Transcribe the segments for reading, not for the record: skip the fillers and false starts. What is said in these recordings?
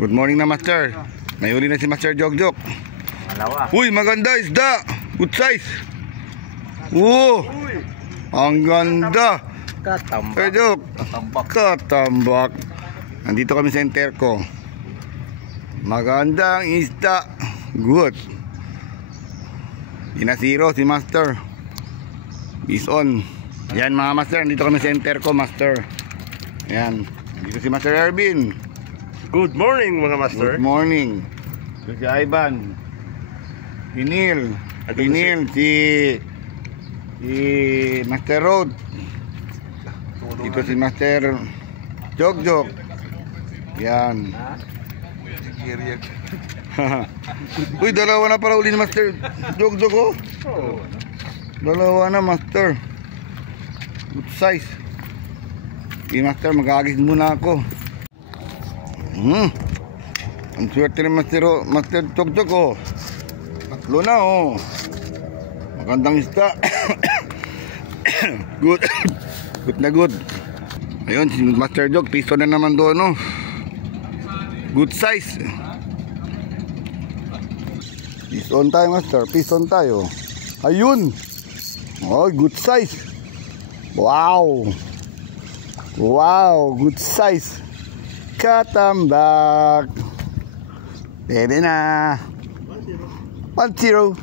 Good morning na, Master. May huli na si Master Jogjok. Malawa. Uy, maganda isda. Good size. Ang ganda. Katambak. Jok. Katambak. Katambak. Nandito kami sa Interco. Magandang isda. Good. Inasiro si Master. Bison. Yan mga Master, nandito kami sa Interco, Master. Yan. Nandito si Master Ervin. Good morning mga master. Good morning. Ito si Ivan. Pinil. Si Master Road. Dito si Master Jogjok. Yan. Uy, dalawa na para uli ni Master Jogjok, oh. Dalawa na, Master. Good size. Si Master, mag-aagis muna ako. Ang swerte ni Master Jogjok, oh. Tatlo na, oh. Magandang isda. Good. Good na good. Ayun, si Master Jog, piso na naman doon, oh. Good size. Pison tayo, Master. Pison tayo. Ayun. Oh, good size. Wow. Wow, good size. Katambak. Pwede na. 1-0.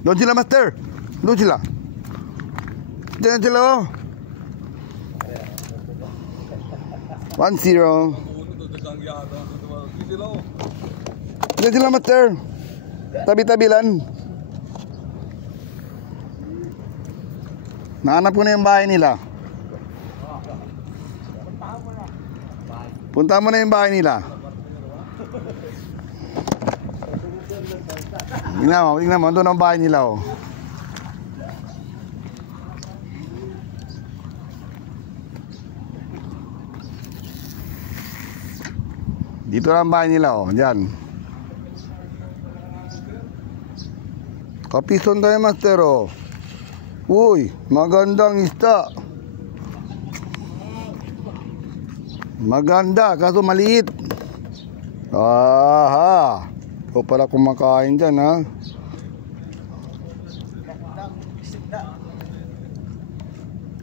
Doon sila, Master. Doon sila. Doon sila, oh. 1-0. Doon sila, Master. Tabi-tabilan. Nahanap ko na yung bahay nila. Punta mo na yung bahay nila. Tingnan mo, doon ang bahay nila, oh. Dito lang ang bahay nila, oh. Diyan. Kapison tayo, Master, oh. Uy, magandang isda. Maganda, kaso maliit. Aha. Ito pala kumakain dyan, ha.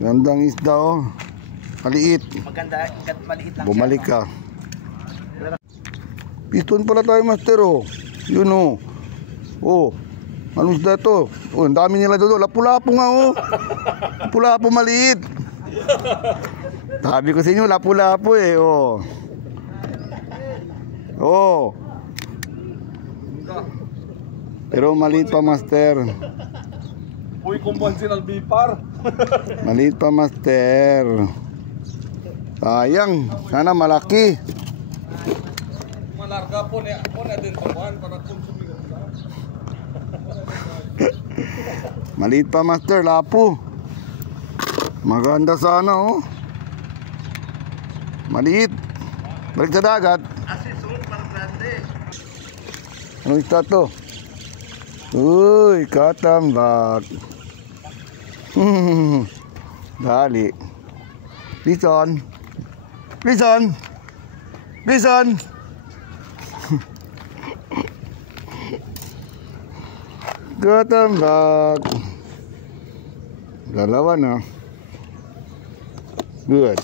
Gandang isda, oh. Maliit. Maganda, maliit lang. Bumalik ka. Piston pala tayo, Master, oh. Yun, oh. Oh. Anong isda ito? Oh, ang dami nila doon. Lapu-lapu nga, oh. Lapu-lapu maliit. Sabi ko sa inyo, lapu-lapu, eh, oh. Oh. Pero maliit pa, Master. Uy, kumbansin albipar. Maliit pa, Master. Sayang. Sana malaki. Malarga po na din paman para konsumir. Maliit pa, Master. Lapo. Maganda sana, oh. Maliit. Balik sa dagat. Ano isda to? Uy, katambak. Dali. Bison. Bison. Bison. Katambak. Dalawa na. Good.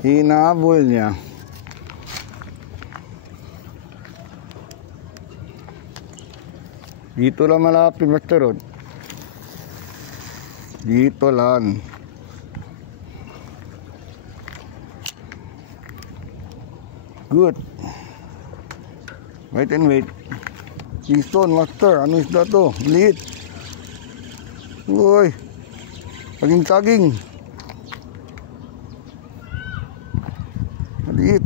Hinabol niya. Dito lang malapit, Master Rod. Dito lang. Good. Wait and wait. Piston, Master. Ano isda to? Liit. Uy. Saging-saging. Liit.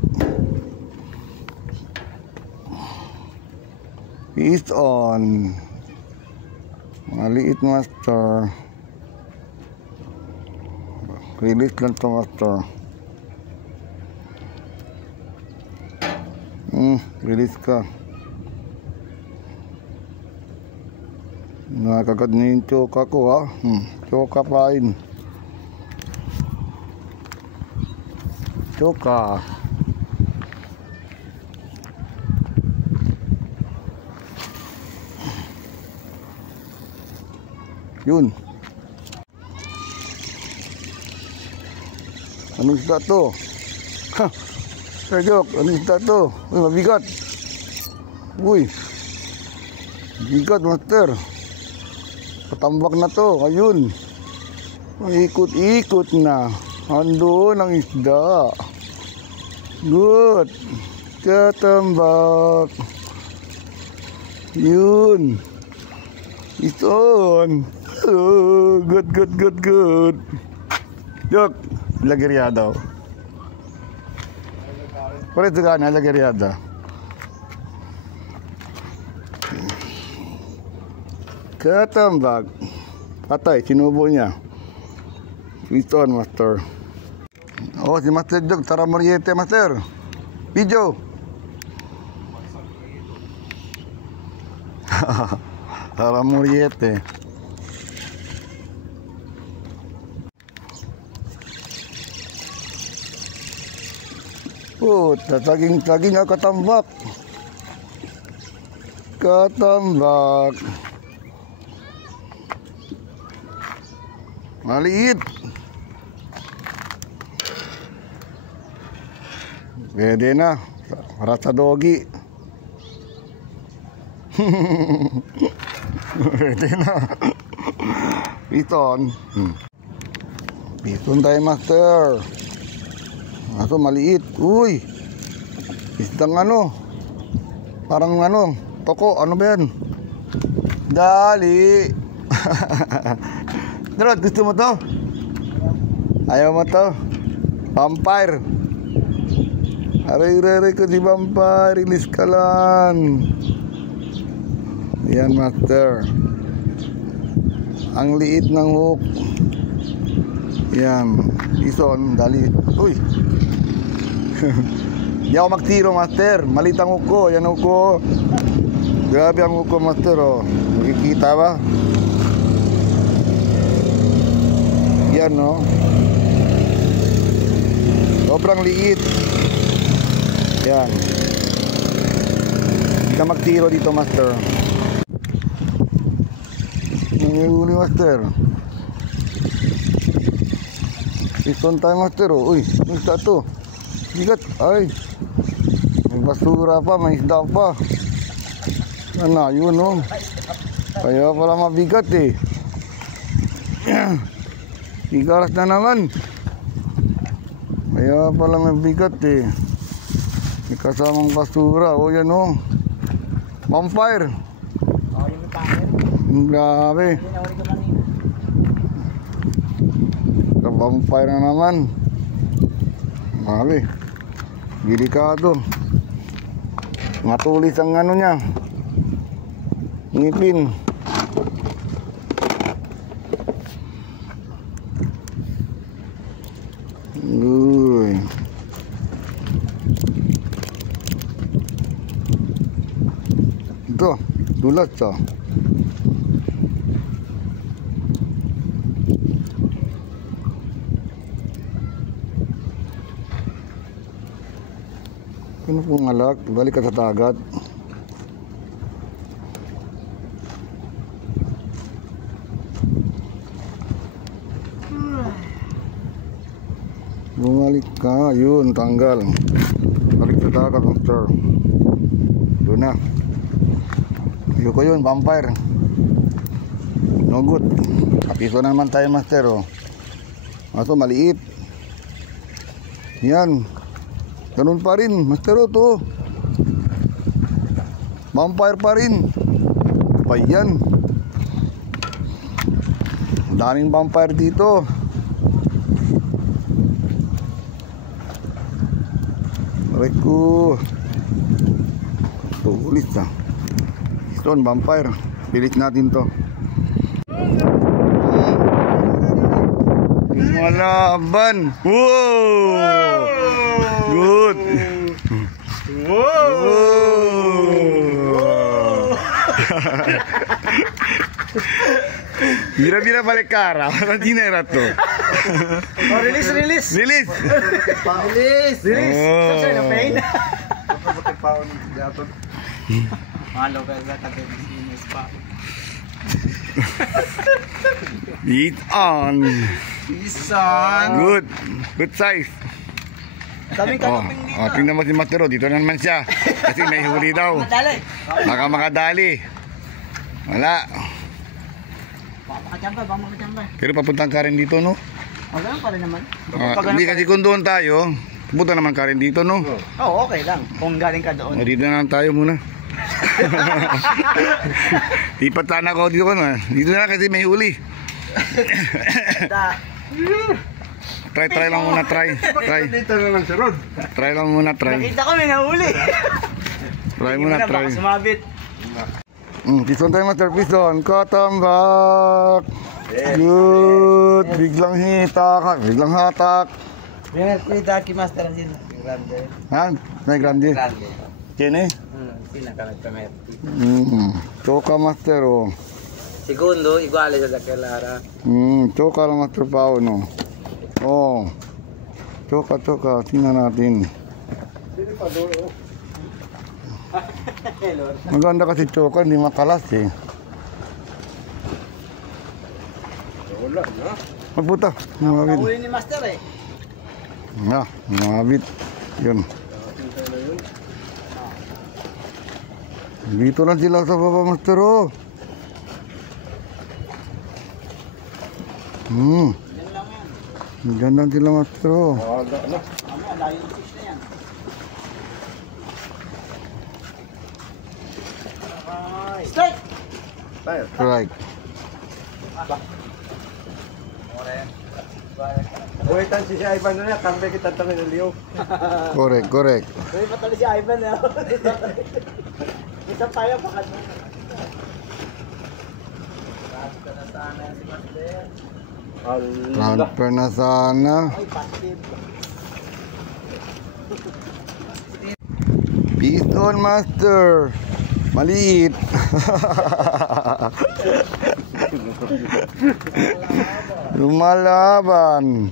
Piston. Maliit, Master. Release lang to, Master. Release ka. Nakagat na yung choka ko ha. Choka pain. Choka. Yun. Anong isda to? Ha! Serjok, anong isda to? Uy, mabigat. Uy. Bigat, master. Patambak na to. Ayun. Ikot-ikot na. Andun ang isda. Good. Katambak. Yun. Itoon. Oh, good. Jok, lagiriada. Pare itu kan lagiriada. Katambak. Patay, sinubo niya. Itoon, master. Oh, si Master Jok, tara moriete, master. Video. Tara moriete. Oh, saging ako katambak. Katambak. Maliit. Pwede na. Para sa dogi. Pwede na. Piton. Piton tayo, master. Aso maliit. Uy. Isdang ano. Parang ano. Toko. Ano ba yan? Dali. Darot, gusto mo to? Ayaw mo to? Vampire. Aray ko si Vampire. Release ka lang. Yan, master. Ang liit ng hook. Yan. Ison, dali. Uy. Di ako magtiro, master. Malit ang hook ko. Yan hook ko. Grabe ang hook ko, master. Oh. Makikita ba? Yan, no? Sobrang liit. Yan. Hindi ka magtiro dito, master. Nangyayuli, master. Piston tayo, master. Oh. Uy, may isda to. Bigat. Ay. May basura pa, may isda pa. Ano, yun, oh. Kaya pala mabigat, eh. Igaras na naman. Kaya pala mabigat, eh. May kasamang basura. O, yan, oh. Vampire. Grabe. Vampire na naman. Grabe. Delikado. Matulis ang ano niya. Ngipin. Uy. Ito, dulat sa. Ano pong alak? Balik ka sa dagat. Bumalik ka, yun, tanggal. Balik sa dagat, master. Doon na. Ayoko yun, vampire. No good. Kapiso na naman tayo, master. Oh. Aso, maliit. Yan. Ganun pa rin, master. Oh, to. Vampire pa rin. Pa yan. Daming vampire dito. Reku. Tulis na. Stone vampire. Pilit natin to. Malaban. Wow. Good. Wow. Bira-bira balik cara. Parang dinera to. Oh, release. Release! Release. Oh. Sir, no pain. Malo ka sa katinis pa. Eat on. Isan. Good. Good size. Daming Oh, kanaping dito. oh, tingnan mo si Master. Oh. Dito na naman siya. Kasi may huli daw. Madali. Baka makadali. Wala. Baka makachamba. Pero papuntang ka rin dito, no? O, ganun pa rin naman. Hindi kasi kung doon tayo, pupunta naman ka rin dito, no? Oo, okay lang. Kung galing ka doon. O, dito na lang tayo muna. Ipat sana ko dito, no? Dito na kasi may huli. Try lang muna, try. Dito na lang si Rod. Try lang muna, try. Nakita ko may nahuli. Try muna, try. Baka sumabit. Piston tayo, Master. Piston. Cotton back. Good. Biglang hitak. Biglang hatak. Yan, kuya Master ang sila. Grande. Ha? May grande. Grande. Kene? Sila ka nagpamerti. Choka, Master, oh. Segundo, igual sa Lara. Choka lang, Master Pao, no? Oh. Choka. Tingnan natin. Maganda kasi choka, hindi makalas eh. Wala na. Magputa, mabit. Huli ni Master eh. Mabit. Yun. Dito lang sila sa baba, Master, oh. Yan lang yan. Ganda sila, Master, oh. Wala na. Mamaya, layo yung fish na yan. Strike! Tayo. Right. Buhitan si Ivan na niya. Kambe kita tangin ng liyo. Correct. May patali si Ivan eh. Isang tayo, bakit mo? Basta na sana si Master. Transfer na sana. Ay, positive. Piston, Master. Maliit. Lumalaban.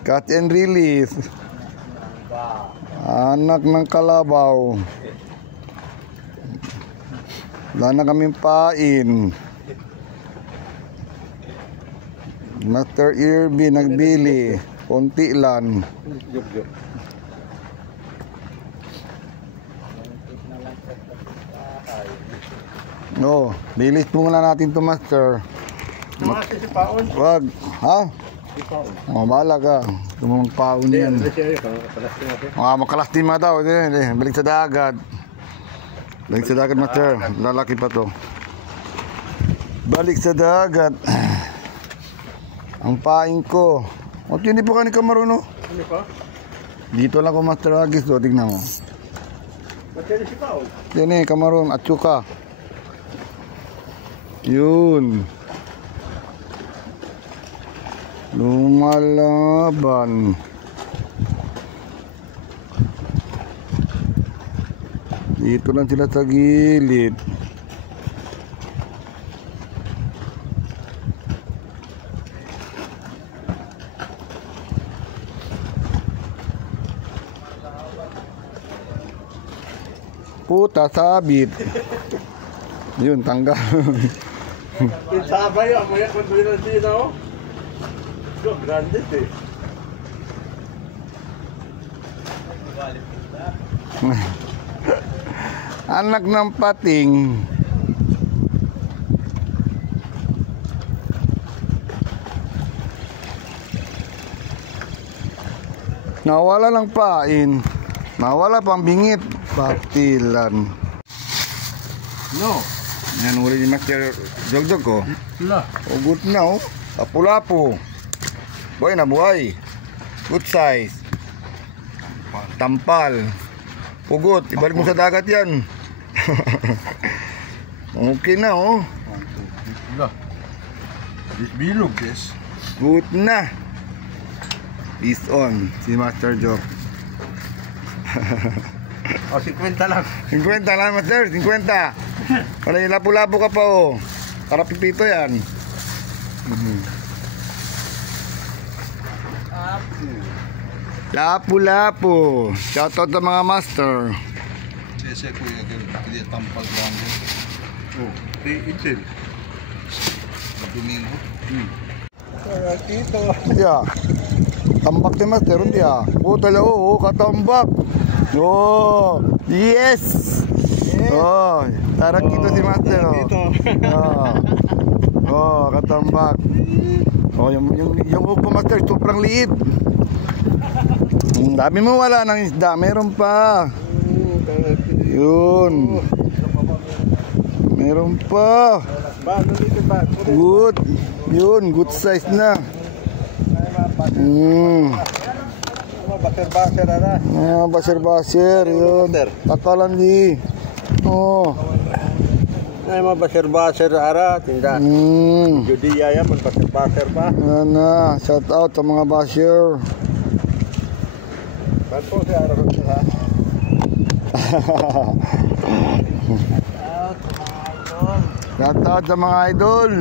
Catch and release. Anak ng kalabaw. Wala na kaming pain. Master Irby nagbili. Konti lang. No, release muna natin to, Master. Makasi si Paon. Wag. Ha? Si Paon. Oh, bahala ka. Tumang paon yan. Makalastin mo daw. Balik sa dagat. Balik sa dagat, Master. Lalaki pa to. Balik sa dagat. Ang paing ko. O, hindi po ka ni Kamaruno. Ano pa? Dito lang ko, Master Agis. O, tignan mo. Matili si Paon. Yan Kamaron. At suka. Yun. Lumalaban. Dito lang sila sa gilid. Puta, sabit. Yun, tanggal. Sabay ang mga kondwilan dito. So, grande eh. Anak ng pating. Nawala ng pain. Nawala pang bingit. Patilan. No. Yan, uli ni Master Jogjog ko. Wala. Ugot na, oh. Lapu-lapu. Buhay na buhay. Good size. Tampal. Pugot. Ibalik mo sa dagat yan. Okay na, oh. Wala. Bilog, yes. Good na. Peace on. Si Master Jog. O, 50 lang. 50 lang, Master. 50. Wala yung lapu-lapu ka pa, oh. Para pipito yan. Lapu-lapu. Shoutout sa mga master. Sese ko yung kaya tampal lang yun. Oh, itil. Domingo. Dito. Yeah. Tambak ni master hindi ah. Oh, talaga oh, katambak. Oh, yes. Oh, tarak dito si master oh. Oh, katambak. Oh, yung upo master sobrang liit. Dami mo wala ng isda, meron pa. Yun. Meron pa. Good. Yun, good size na. Baser-baser ada. Baser-baser yun. Takalan di. Oh. Ay mga baser-baser ara tinda. Judi ya man baser-baser pa. Ano, shout out sa mga baser. Kanto si ara ha. Shout out sa mga idol.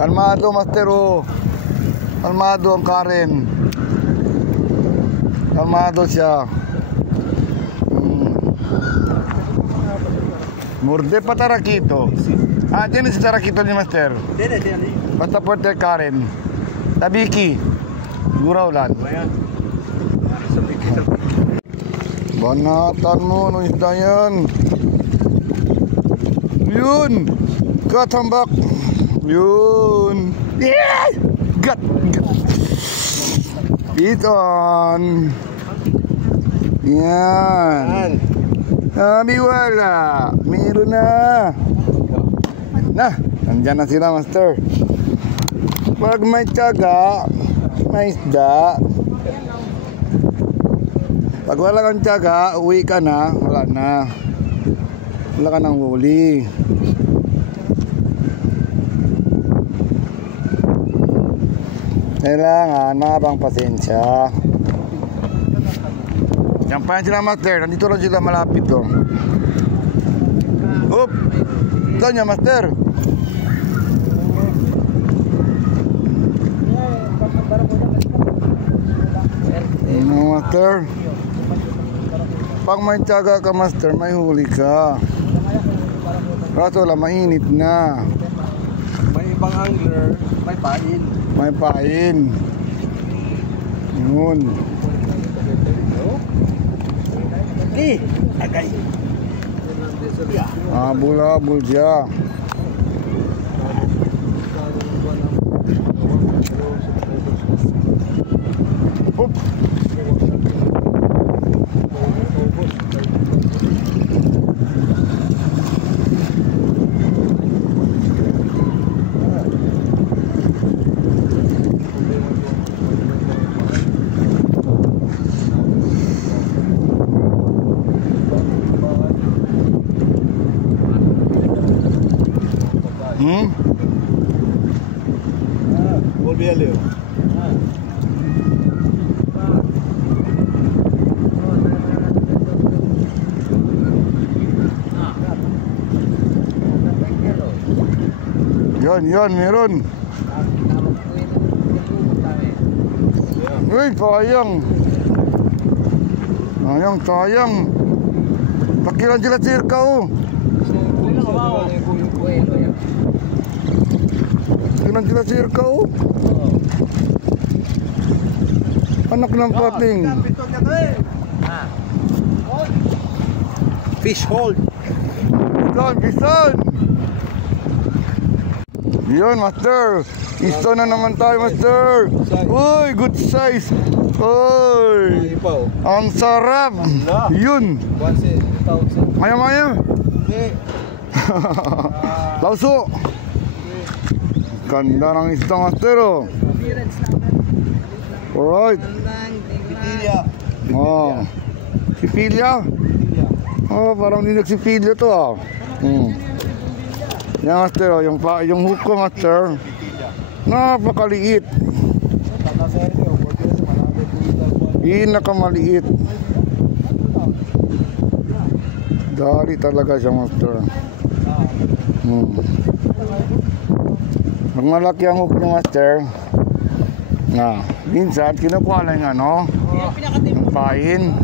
Kalmado master oh. Kalmado ang Karen. Kalmado siya. Murde pa tarakito. Ah, dyan si tarakito ni master. Basta porter Karen. Tabiki. Guraulan. Banatan mo nung isda yan. Yun. Katambak. Yun. Yeah! Gat. Iton. Yan. Sabi wala. Meron na. Nah, nandyan na sila master. Pag may tiyaga, may isda. Pag wala kang tiyaga, uwi ka na. Wala na. Wala ka nang huli. Kailangan nabang pasensya. Yan pa yan sila master. Nandito lang sila malapit oh. Hop! Saan niya master? Ano master? Pag may tiyaga ka master, may huli ka. Kaso lang mainit na. May ibang angler, may pain. May pain. Yun. Agay. Abul-abul siya. Hop. Volví a Leo. Yon, meron. Uy, sayang. Sayang. Pakilan sila sirka oh. Pakilan sila sirka oh. Anak ng pating. Fish hold. Bison. Yun, master. Isto na naman tayo, master. Uy, good size. Uy. Ang sarap. Yun. Maya. Lauso. Ganda ng isto, master. Oh. Alright. Oh. Sipilya. Oh, parang hindi nagsipilya to ah. Yan master, oh, yung hook ko master. Napakaliit. Pinakamaliit. Dali talaga siya master. Pag malaki ang hook niya, master, na minsan kinukuha lang yung ano, yung pain.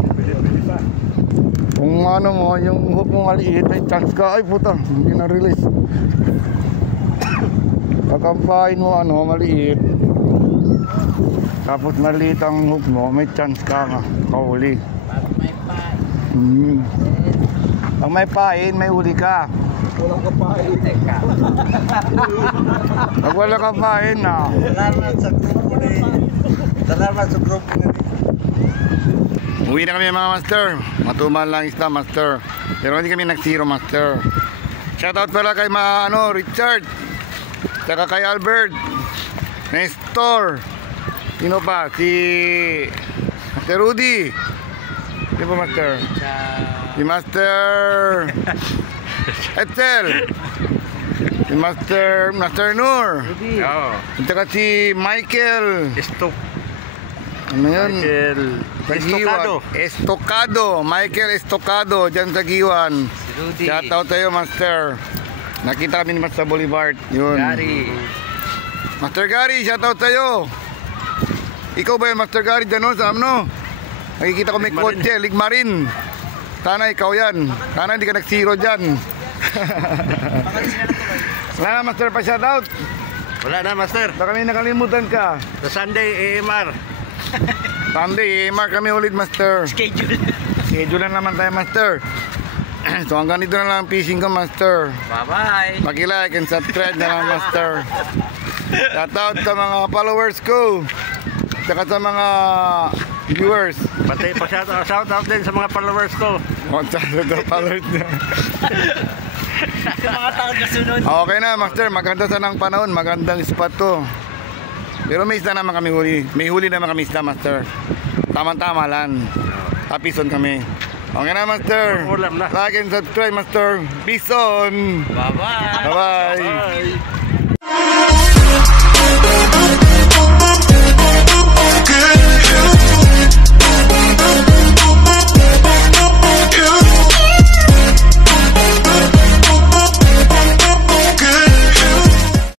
Kung ano mo, yung hook mo maliit, may chance ka, ay puta, hindi na-release. Pag ang pain mo ano, maliit, tapos maliit ang hook mo, may chance ka nga, kahuli. Pag may pain, may huli ka. Walang kapain. Pag wala ka pain na. Salamat sa grupo na Uwi na kami mga master. Matumal lang isda, master. Pero hindi kami nag-zero, master. Shoutout pala kay Richard. Saka kay Albert. Nestor. Sino pa? Si Master Rudy. Sino pa, master? Si Master Etel. Si Master Nur. Oo. At saka si Michael. Ano yun? Estocado. Michael Estocado dyan sa Giwan. Shoutout tayo, master. Nakita kami ni Master Boulevard. Yun. Master Gary, shoutout tayo. Ikaw ba yun, Master Gary, dyan sa amno? Nakikita ko may kotse, Ligmarin. Sana ikaw yan. Sana hindi ka nag-zero dyan. Wala na, master, pa shoutout. Wala na, master. Baka may nakalimutan ka. Sa Sunday, AMR. Sunday, mark kami ulit, master. Schedule na naman tayo, master. So hanggang dito na lang ang fishing ko, master. Bye-bye. Pag-like and subscribe na lang, master. Shoutout sa mga followers ko. Saka sa mga viewers. Pati pa shout out din sa mga followers ko. Sa followers na. Mga taon kasunod. Okay na, master. Maganda sa ng panahon. Magandang spot to. Pero may isda naman kami huli. May huli naman kami isda, master. Tama-tama lang. Tapison kami. Okay na, master. Ulam na. Like and subscribe, master. Peace on. Bye-bye. Bye-bye. Bye.